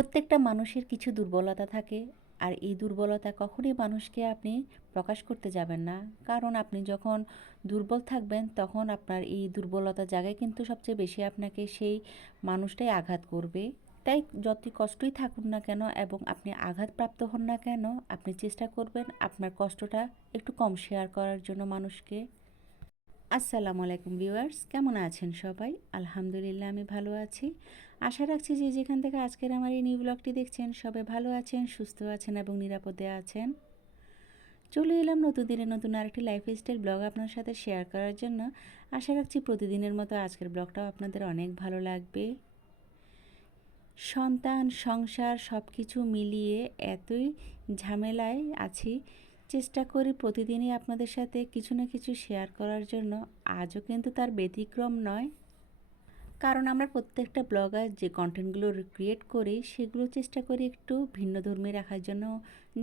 প্রত্যেকটা মানুষের কিছু দুর্বলতা থাকে আর এই দুর্বলতা কখনই মানুষকে আপনি প্রকাশ করতে যাবেন না। কারণ আপনি যখন দুর্বল থাকবেন, তখন আপনার এই দুর্বলতা জায়গায় কিন্তু সবচেয়ে বেশি আপনাকে সেই মানুষটাই আঘাত করবে। তাই যতই কষ্টই থাকুন না কেন এবং আপনি আঘাতপ্রাপ্ত হন না কেন, আপনি চেষ্টা করবেন আপনার কষ্টটা একটু কম শেয়ার করার জন্য মানুষকে। আসসালামু আলাইকুম ভিউয়ার্স, কেমন আছেন সবাই? আলহামদুলিল্লাহ, আমি ভালো আছি। আশা রাখছি যে যেখান থেকে আজকের আমার এই নিউ ব্লগটি দেখছেন, সবাই ভালো আছেন, সুস্থ আছেন এবং নিরাপদে আছেন। চলে এলাম নতুন দিনে নতুন আরেকটি লাইফস্টাইল ব্লগ আপনার সাথে শেয়ার করার জন্য। আশা রাখছি প্রতিদিনের মতো আজকের ব্লগটাও আপনাদের অনেক ভালো লাগবে। সন্তান, সংসার সব কিছু মিলিয়ে এতই ঝামেলায় আছি। চেষ্টা করি প্রতিদিনই আপনাদের সাথে কিছু না কিছু শেয়ার করার জন্য। আজও কিন্তু তার ব্যতিক্রম নয়। কারণ আমরা প্রত্যেকটা ব্লগার যে কন্টেন্টগুলো ক্রিয়েট করি, সেগুলো চেষ্টা করি একটু ভিন্ন ধর্মী রাখার জন্য,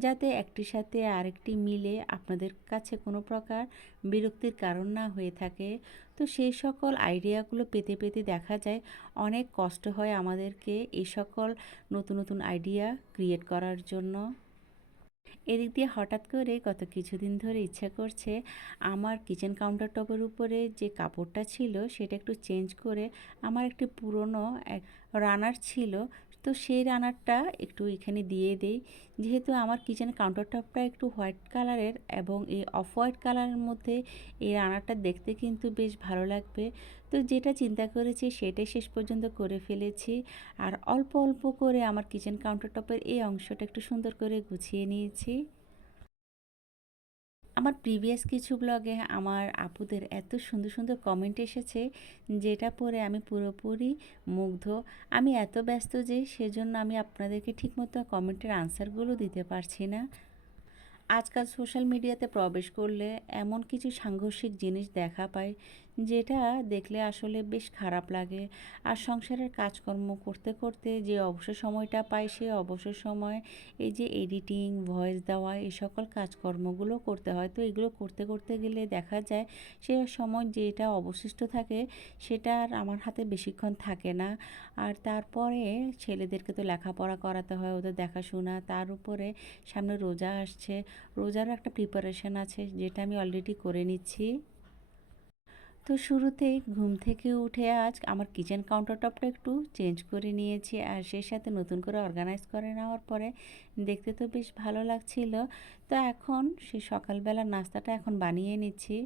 যাতে একটির সাথে আরেকটি মিলে আপনাদের কাছে কোনো প্রকার বিরক্তির কারণ না হয়ে থাকে। তো সেই সকল আইডিয়াগুলো পেতে পেতে দেখা যায়, অনেক কষ্ট হয় আমাদেরকে এই সকল নতুন নতুন আইডিয়া ক্রিয়েট করার জন্য। এদিক দিয়ে হঠাৎ করে গত কিছুদিন ধরে ইচ্ছা করছে আমার কিচেন কাউন্টার টপের উপরে যে কাপড়টা ছিল সেটা একটু চেঞ্জ করে আমার একটি পুরনো এক রানার ছিল। তো সেই রানারটা একটু এখানে দিয়ে দেই। যেহেতু আমার কিচেন কাউন্টার টপটা একটু হোয়াইট কালারের এবং এই অফ হোয়াইট কালারের মধ্যে এই রানারটা দেখতে কিন্তু বেশ ভালো লাগবে। তো যেটা চিন্তা করেছি সেটাই শেষ পর্যন্ত করে ফেলেছি। আর অল্প অল্প করে আমার কিচেন কাউন্টার টপের এই অংশটা একটু সুন্দর করে গুছিয়ে নিয়েছি। আমার প্রিভিয়াস কিছু ব্লগে আমার আপুদের এত সুন্দর সুন্দর কমেন্ট এসেছে যেটা পরে আমি পুরোপুরি মুগ্ধ। আমি এত ব্যস্ত যে সেজন্য আমি আপনাদেরকে ঠিকমতো কমেন্টের আনসারগুলো দিতে পারছি না। আজকাল সোশ্যাল মিডিয়াতে প্রবেশ করলে এমন কিছু সাংঘর্ষিক জিনিস দেখা পায় যেটা দেখলে আসলে বেশ খারাপ লাগে। আর সংসারের কাজকর্ম করতে করতে যে অবসর সময়টা পাই, সে অবসর সময় এই যে এডিটিং ভয়েস দেওয়া, এই সকল কাজকর্মগুলো করতে হয়। তো এগুলো করতে করতে গেলে দেখা যায় সে সময় যেটা অবশিষ্ট থাকে সেটা আর আমার হাতে বেশিক্ষণ থাকে না। আর তারপরে ছেলেদেরকে তো লেখাপড়া করাতে হয়, ওদের দেখাশোনা। তার উপরে সামনে রোজা আসছে। রোজারও একটা প্রিপারেশান আছে, যেটা আমি অলরেডি করে নিচ্ছি। তো শুরুতেই ঘুম থেকে উঠে আজ আমার কিচেন কাউন্টার টপটা একটু চেঞ্জ করে নিয়েছি আর সেই সাথে নতুন করে অর্গানাইজ করে নেওয়ার পরে দেখতে তো বেশ ভালো লাগছিল। তো এখন সে সকালবেলা নাস্তাটা এখন বানিয়ে নিচ্ছি।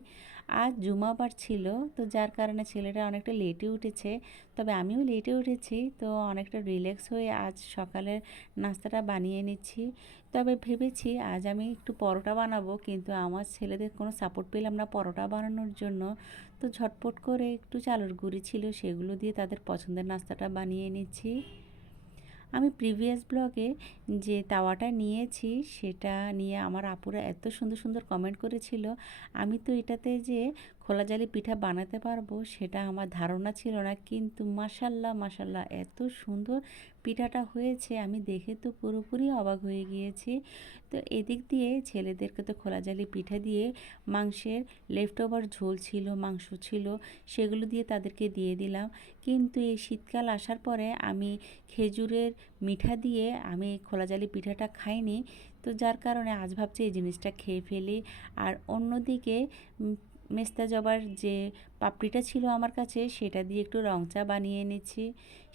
আজ জুমাবার ছিল, তো যার কারণে ছেলেটা অনেকটা লেটে উঠেছে। তবে আমিও লেটে উঠেছি, তো অনেকটা রিল্যাক্স হয়ে আজ সকালের নাস্তাটা বানিয়ে নিচ্ছি। তবে ভেবেছি আজ আমি একটু পরোটা বানাবো, কিন্তু আমার ছেলেদের কোনো সাপোর্ট পেলাম না পরোটা বানানোর জন্য। তো ঝটপট করে একটু চালুর গুঁড়ি ছিল, সেগুলো দিয়ে তাদের পছন্দের নাস্তাটা বানিয়ে নিচ্ছি। আমি প্রিভিয়াস ব্লগে যে তাওয়াটা নিয়েছি, সেটা নিয়ে আমার আপুরা এত সুন্দর সুন্দর কমেন্ট করেছিল। আমি তো এটাতে যে খোলা জালি পিঠা বানাতে পারব, সেটা আমার ধারণা ছিল না। কিন্তু মাসাল্লাহ মাসাল্লাহ এত সুন্দর পিঠাটা হয়েছে, আমি দেখে তো পুরোপুরি অবাক হয়ে গিয়েছি। তো এদিক দিয়ে ছেলেদেরকে তো খোলা জালি পিঠা দিয়ে মাংসের লেফট ওভার ঝোল ছিল, মাংস ছিল, সেগুলো দিয়ে তাদেরকে দিয়ে দিলাম। কিন্তু এই শীতকাল আসার পরে আমি খেজুরের মিঠা দিয়ে আমি খোলা জালি পিঠাটা খাইনি। তো যার কারণে আজ ভাবছি এই জিনিসটা খেয়ে ফেলি। আর অন্যদিকে মেস্তা জবার যে পাপড়িটা ছিল আমার কাছে, সেটা দিয়ে একটু রং চা বানিয়ে এনেছি।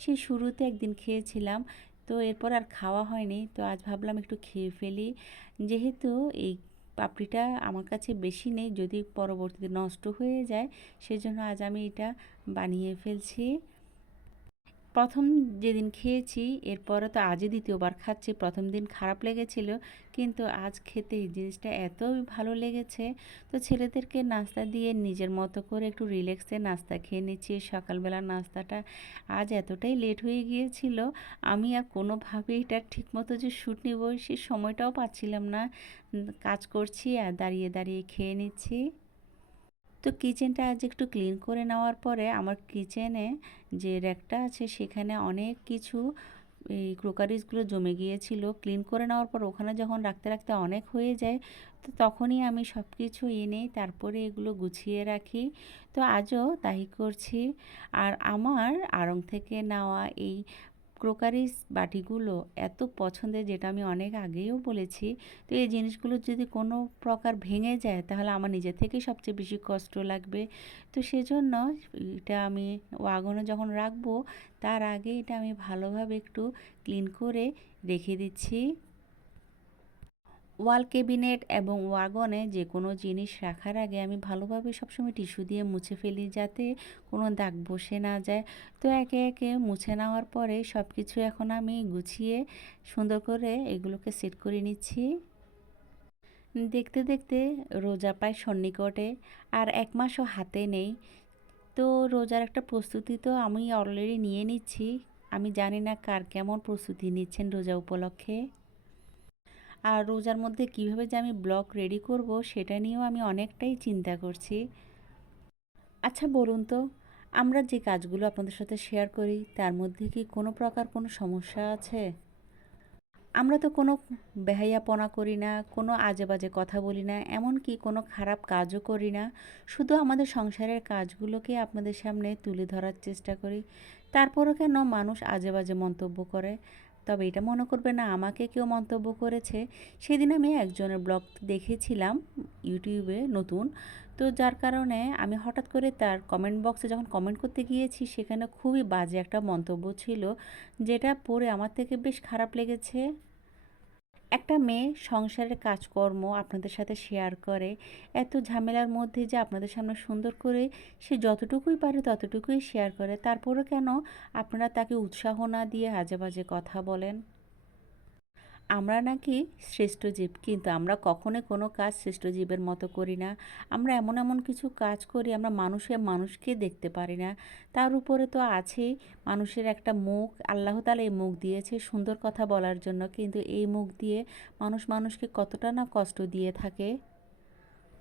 সে শুরুতে একদিন খেয়েছিলাম, তো এরপর আর খাওয়া হয়নি। তো আজ ভাবলাম একটু খেয়ে ফেলি। যেহেতু এই পাপড়িটা আমার কাছে বেশি নেই, যদি পরবর্তীতে নষ্ট হয়ে যায়, সেজন্য আজ আমি এটা বানিয়ে ফেলছি। প্রথম যেদিন খেয়েছি এরপরে তো আজই দ্বিতীয়বার খাচ্ছি, প্রথম দিন খারাপ লেগেছিল, কিন্তু আজ খেতে এই জিনিসটা এত ভালো লেগেছে। তো ছেলেদেরকে নাস্তা দিয়ে নিজের মতো করে একটু রিল্যাক্সে নাস্তা খেয়ে নিচ্ছি। সকালবেলা নাস্তাটা আজ এতটাই লেট হয়ে গিয়েছিল, আমি আর কোনোভাবেই এটা ঠিকমতো যে শ্যুট নিব সে সময়টাও পাচ্ছিলাম না। কাজ করছি আর দাঁড়িয়ে দাঁড়িয়ে খেয়ে নিচ্ছি। তো কিচেনটা আজ একটু ক্লিন করে নেওয়ার পরে আমার কিচেনে যে র্যাকটা আছে সেখানে অনেক কিছু, এই ক্রোকারিজগুলো জমে গিয়েছিল। ক্লিন করে নেওয়ার পর ওখানে যখন রাখতে রাখতে অনেক হয়ে যায়, তো তখনই আমি সব কিছু এনে তারপরে এগুলো গুছিয়ে রাখি। তো আজও তাই করছি। আর আমার আড়ং থেকে নেওয়া এই ক্রোকারিস বাটিগুলো এত পছন্দের যেটা আমি অনেক আগেও বলেছি, তো এই জিনিসগুলো যদি কোনো প্রকার ভেঙে যায় তাহলে আমার নিজে থেকেই সবচেয়ে বেশি কষ্ট লাগবে। তো সেজন্য এটা আমি ওয়াগনে যখন রাখব, তার আগে এটা আমি ভালোভাবে একটু ক্লিন করে রেখে দিচ্ছি। ওয়াল কেবিনেট এবং ওয়াগনে যে কোনো জিনিস রাখার আগে আমি ভালোভাবে সবসময় টিস্যু দিয়ে মুছে ফেলি যাতে কোনো দাগ বসে না যায়। তো একে একে মুছে নেওয়ার পরে সব কিছু এখন আমি গুছিয়ে সুন্দর করে এগুলোকে সেট করে নিচ্ছি। দেখতে দেখতে রোজা প্রায় সন্নিকটে আর এক মাসও হাতে নেই। তো রোজার একটা প্রস্তুতি তো আমি অলরেডি নিয়ে নিচ্ছি। আমি জানি না কার কেমন প্রস্তুতি নিচ্ছেন রোজা উপলক্ষে। আর রোজার মধ্যে কীভাবে যে আমি ব্লগ রেডি করব সেটা নিয়েও আমি অনেকটাই চিন্তা করছি। আচ্ছা বলুন তো, আমরা যে কাজগুলো আপনাদের সাথে শেয়ার করি, তার মধ্যে কি কোনো প্রকার কোনো সমস্যা আছে? আমরা তো কোনো বেহাইয়াপনা করি না, কোনো আজে বাজে কথা বলি না, এমনকি কোনো খারাপ কাজও করি না। শুধু আমাদের সংসারের কাজগুলোকে আপনাদের সামনে তুলে ধরার চেষ্টা করি। তারপরও কেন মানুষ আজে বাজে মন্তব্য করে? তবে এটা মনে করবে না, আমাকে কেউ মন্তব্য করেছে। সেদিন আমি একজনের ব্লগ দেখেছিলাম, ইউটিউবে নতুন। তো যার কারণে আমি হঠাৎ করে তার কমেন্ট বক্সে যখন কমেন্ট করতে গিয়েছি, সেখানে খুবই বাজে একটা মন্তব্য ছিল, যেটা পড়ে আমার থেকে বেশ খারাপ লেগেছে। একটা মেয়ে সংসারের কাজকর্ম আপনাদের সাথে শেয়ার করে, এত ঝামেলার মধ্যে যে আপনাদের সামনে সুন্দর করে সে যতটুকুই পারে ততটুকুই শেয়ার করে তারপরে কেন আপনারা তাকে উৎসাহ না দিয়ে আজে বাজে কথা বলেন? আমরা নাকি শ্রেষ্ঠ জীব, কিন্তু আমরা কখনোই কোনো কাজ শ্রেষ্ঠ জীবের মতো করি না। আমরা এমন এমন কিছু কাজ করি, আমরা মানুষের মানুষকে দেখতে পারি না। তার উপরে তো আছেই মানুষের একটা মুখ, আল্লাহ তালা এই মুখ দিয়েছে সুন্দর কথা বলার জন্য, কিন্তু এই মুখ দিয়ে মানুষ মানুষকে কতটা না কষ্ট দিয়ে থাকে?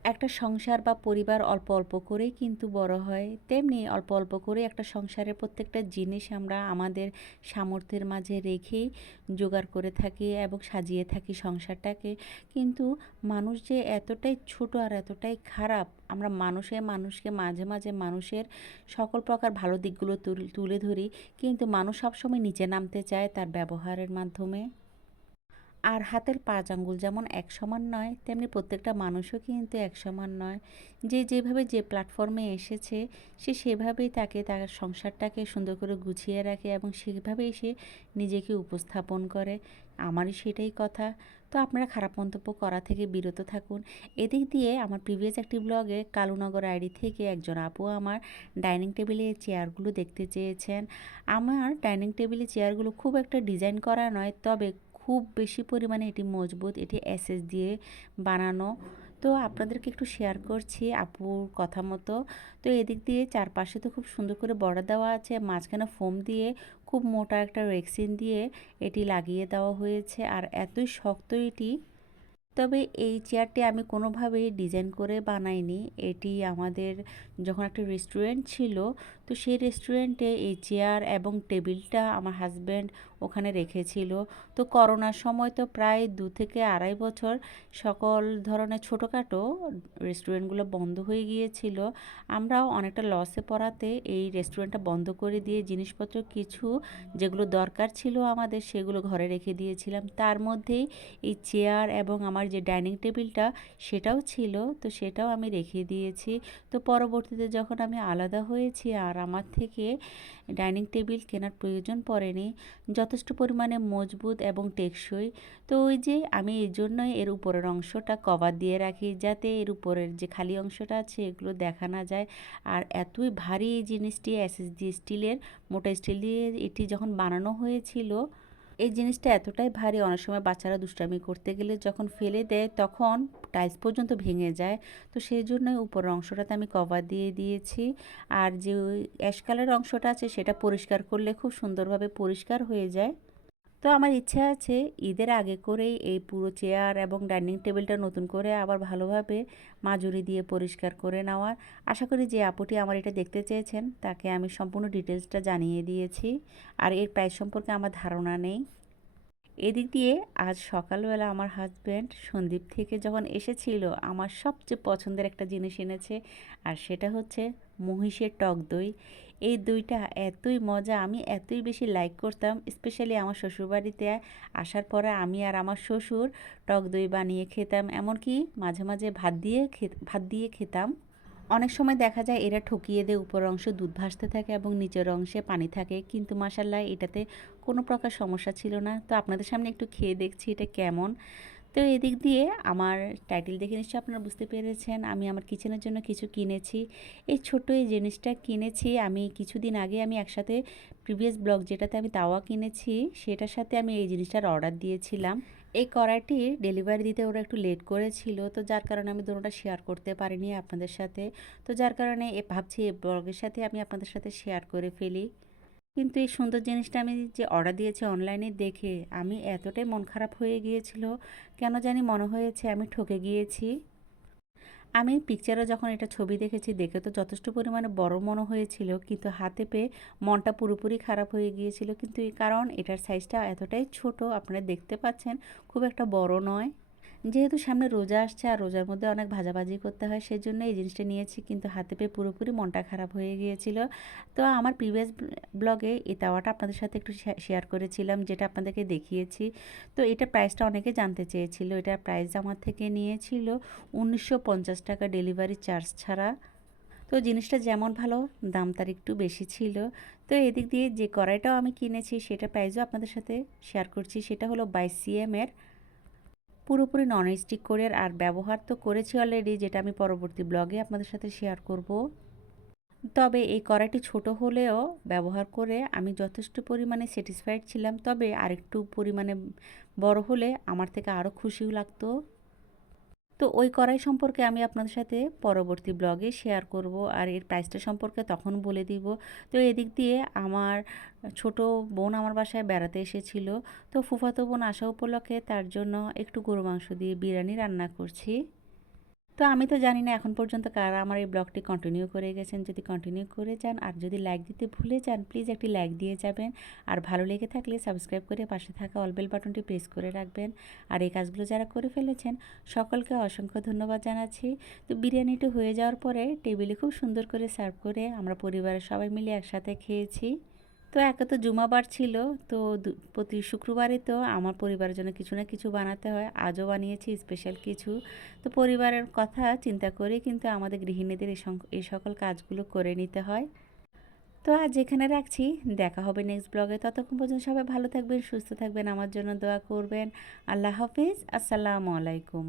একটা সংসার বা পরিবার অল্প অল্প করেই কিন্তু বড় হয়। তেমনি অল্প অল্প করে একটা সংসারের প্রত্যেকটা জিনিস আমরা আমাদের সামর্থ্যের মাঝে রেখেই জোগাড় করে থাকি এবং সাজিয়ে থাকি সংসারটাকে। কিন্তু মানুষ যে এতটাই ছোট আর এতটাই খারাপ, আমরা মানুষে মানুষকে মাঝে মাঝে মানুষের সকল প্রকার ভালো দিকগুলো তুলে ধরি। কিন্তু মানুষ সবসময় নিচে নামতে চায় তার ব্যবহারের মাধ্যমে। আর হাতের পাঁচ আঙ্গুল যেমন এক সমান নয়, তেমনি প্রত্যেকটা মানুষও কিন্তু এক সমান নয়। যে যেভাবে যে প্ল্যাটফর্মে এসেছে, সে সেভাবেই তাকে, তার সংসারটাকে সুন্দর করে গুছিয়ে রাখে এবং সেভাবেই সে নিজেকে উপস্থাপন করে। আমারই সেটাই কথা। তো আপনারা খারাপ মন্তব্য করা থেকে বিরত থাকুন। এদিক দিয়ে আমার প্রিভিয়াস একটি ব্লগে কালুনগর আইডি থেকে একজন আপু আমার ডাইনিং টেবিলে চেয়ারগুলো দেখতে চেয়েছেন। আমার ডাইনিং টেবিলে চেয়ারগুলো খুব একটা ডিজাইন করা নয়, তবে খুব বেশি পরিমাণে এটি মজবুত, এটি এসএস দিয়ে বানানো। তো আপনাদেরকে একটু শেয়ার করছি আপুর কথা মতো। তো এদিক দিয়ে চারপাশে তো খুব সুন্দর করে বর্ডার দেওয়া আছে, মাঝখানে ফোম দিয়ে, খুব মোটা একটা রেক্সিন দিয়ে এটি লাগিয়ে দেওয়া হয়েছে। আর এতই শক্ত এটি, তবে এই চেয়ারটি আমি কোনোভাবেই ডিজাইন করে বানাইনি। এটি আমাদের যখন একটা রেস্টুরেন্ট ছিল, তো সেই রেস্টুরেন্টে এই চেয়ার এবং টেবিলটা আমার হাজব্যান্ড ওখানে রেখেছিল। তো করোনার সময় তো প্রায় দু থেকে আড়াই বছর সকল ধরনের ছোটোখাটো রেস্টুরেন্টগুলো বন্ধ হয়ে গিয়েছিল। আমরাও অনেকটা লসে পড়াতে এই রেস্টুরেন্টটা বন্ধ করে দিয়ে জিনিসপত্র কিছু যেগুলো দরকার ছিল আমাদের সেগুলো ঘরে রেখে দিয়েছিলাম। তার মধ্যেই এই চেয়ার এবং আমার যে ডাইনিং টেবিলটা সেটাও ছিল, তো সেটাও আমি রেখে দিয়েছি। তো পরবর্তীতে যখন আমি আলাদা হয়েছি আর আমার থেকে ডাইনিং টেবিল কেনার প্রয়োজন পড়েনি যথেষ্ট পরিমাণে মজবুত এবং টেকসই। তো ওই যে আমি এই জন্যই এর উপরের অংশটা কভার দিয়ে রাখি যাতে এর উপরের যে খালি অংশটা আছে এগুলো দেখা না যায়। আর এতই ভারী এই জিনিসটি এসএসডি স্টিলের মোটা স্টিল দিয়ে এটি যখন বানানো হয়েছিল এই জিনিসটা এতটাই ভারী, অনেক সময় বাচ্চারা দুষ্টামি করতে গেলে যখন ফেলে দেয় তখন টাইলস পর্যন্ত ভেঙে যায়। তো সেই জন্যই উপরের অংশটাতে আমি কভার দিয়ে দিয়েছি। আর যে অ্যাশ কালার অংশটা আছে সেটা পরিষ্কার করলে খুব সুন্দরভাবে পরিষ্কার হয়ে যায়। তো আমার ইচ্ছা আছে ঈদের আগে করেই এই পুরো চেয়ার এবং ডাইনিং টেবিলটা নতুন করে আবার ভালোভাবে মাজুরি দিয়ে পরিষ্কার করে নেওয়ার। আশা করি যে আপুটি আমার এটা দেখতে চেয়েছেন, তাকে আমি সম্পূর্ণ ডিটেলসটা জানিয়ে দিয়েছি। আর এর প্রাইস সম্পর্কে আমার ধারণা নেই। এদিক দিয়ে আজ সকালবেলা আমার হাজব্যান্ড সন্দীপ থেকে যখন এসেছিল, আমার সবচেয়ে পছন্দের একটা জিনিস এনেছে, আর সেটা হচ্ছে মহিষের টক দই। এই দুইটা এতই মজা, আমি এতই বেশি লাইক করতাম স্পেশালি আমার শ্বশুরবাড়িতে আসার পরে আমি আর আমার শ্বশুর টক দই বানিয়ে খেতাম, এমনকি মাঝে মাঝে ভাত দিয়ে ভাত দিয়ে খেতাম। অনেক সময় দেখা যায় এরা ঠকিয়ে দেয়, উপর অংশ দুধ ভাসতে থাকে এবং নিচের অংশে পানি থাকে, কিন্তু মাসাল্লাহ এটাতে কোনো প্রকার সমস্যা ছিল না। তো আপনাদের সামনে একটু খেয়ে দেখছি এটা কেমন। তো এদিক দিয়ে আমার টাইটেল দেখে নিশ্চয়ই আপনারা বুঝতে পেরেছেন। আমি আমার কিচেনের জন্য কিছু কিনেছি। এই ছোট্ট এই জিনিসটা কিনেছি। আমি কিছুদিন আগে আমি একসাথে প্রিভিয়াস ব্লগ যেটাতে আমি তাওয়া কিনেছি, সেটার সাথে আমি এই জিনিসটার অর্ডার দিয়েছিলাম। এই কড়াইটি ডেলিভারি দিতে ওরা একটু লেট করেছিল, তো যার কারণে আমি দুটোটা শেয়ার করতে পারিনি আপনাদের সাথে। তো যার কারণে এ ভাবছি এই ব্লগের সাথে আমি আপনাদের সাথে শেয়ার করে ফেলি। কিন্তু এই সুন্দর জিনিসটা আমি যে অর্ডার দিয়েছি অনলাইনে দেখে আমি এতটাই মন খারাপ হয়ে গিয়েছিল। কেন জানি মনে হয়েছে আমি ঠকে গিয়েছি। আমি পিকচারে যখন এটা ছবি দেখেছি, দেখে তো যথেষ্ট পরিমাণে বড় মনে হয়েছিল, কিন্তু হাতে পেয়ে মনটা পুরোপুরি খারাপ হয়ে গিয়েছিল। কিন্তু এই কারণ এটার সাইজটা এতটাই ছোট, আপনারা দেখতে পাচ্ছেন, খুব একটা বড় নয়। যেহেতু সামনে রোজা আসছে আর রোজার মধ্যে অনেক ভাজাভাজি করতে হয়, সেজন্য এই জিনিসটা নিয়েছি। কিন্তু হাতে পেয়ে পুরোপুরি মনটা খারাপ হয়ে গিয়েছিল। তো আমার প্রিভিয়াস ব্লগে এই তাওয়াটা আপনাদের সাথে একটু শেয়ার করেছিলাম, যেটা আপনাদেরকে দেখিয়েছি। তো এটা প্রাইসটা অনেকে জানতে চেয়েছিল। এটা প্রাইস আমার থেকে নিয়েছিল উনিশশো পঞ্চাশ টাকা ডেলিভারি চার্জ ছাড়া। তো জিনিসটা যেমন ভালো, দাম তার একটু বেশি ছিল। তো এদিক দিয়ে যে কড়াইটাও আমি কিনেছি, সেটা প্রাইসও আপনাদের সাথে শেয়ার করছি। সেটা হলো বাই সিএমের পুরোপুরি নন স্টিক করে আর ব্যবহার তো করেছি অলরেডি যেটা আমি পরবর্তী ব্লগে আপনাদের সাথে শেয়ার করব। তবে এই কড়াইটি ছোট হলেও ব্যবহার করে আমি যথেষ্ট পরিমাণে স্যাটিসফাইড ছিলাম। তবে আরেকটু পরিমাণে বড় হলে আমার থেকে আরও খুশিও লাগতো। তো ওই কড়াই সম্পর্কে আমি আপনাদের সাথে পরবর্তী ব্লগে শেয়ার করব আর এর প্রাইসটা সম্পর্কে তখন বলে দিব। তো এদিক দিয়ে আমার ছোট বোন আমার বাসায় বেড়াতে এসেছিল। তো ফুফাতো বোন আসা উপলক্ষে তার জন্য একটু গরু মাংস দিয়ে বিরিয়ানি রান্না করছি। তো আমি তো জানি না এখন পর্যন্ত কারা আমার এই ব্লগটি কন্টিনিউ করে গেছেন। যদি কন্টিনিউ করে যান আর যদি লাইক দিতে ভুলে যান প্লিজ একটি লাইক দিয়ে যাবেন। আর ভালো লেগে থাকলে সাবস্ক্রাইব করে পাশে থাকা অলবেল বাটনটি প্রেস করে রাখবেন। আর এই কাজগুলো যারা করে ফেলেছেন, সকলকে অসংখ্য ধন্যবাদ জানাচ্ছি। তো বিরিয়ানিটি হয়ে যাওয়ার পরে টেবিলে খুব সুন্দর করে সার্ভ করে আমরা পরিবারের সবাই মিলে একসাথে খেয়েছি। তো একে তো জুমাবার ছিল, তো প্রতি শুক্রবারে তো আমার পরিবারের জন্য কিছু না কিছু বানাতে হয়। আজও বানিয়েছি স্পেশাল কিছু। তো পরিবারের কথা চিন্তা করে, কিন্তু আমাদের গৃহিণীদের এই সকল কাজগুলো করে নিতে হয়। তো আজ এখানে রাখছি। দেখা হবে নেক্সট ব্লগে ততক্ষণ পর্যন্ত সবাই ভালো থাকবেন, সুস্থ থাকবেন। আমার জন্য দোয়া করবেন। আল্লাহ হাফিজ। আসসালামু আলাইকুম।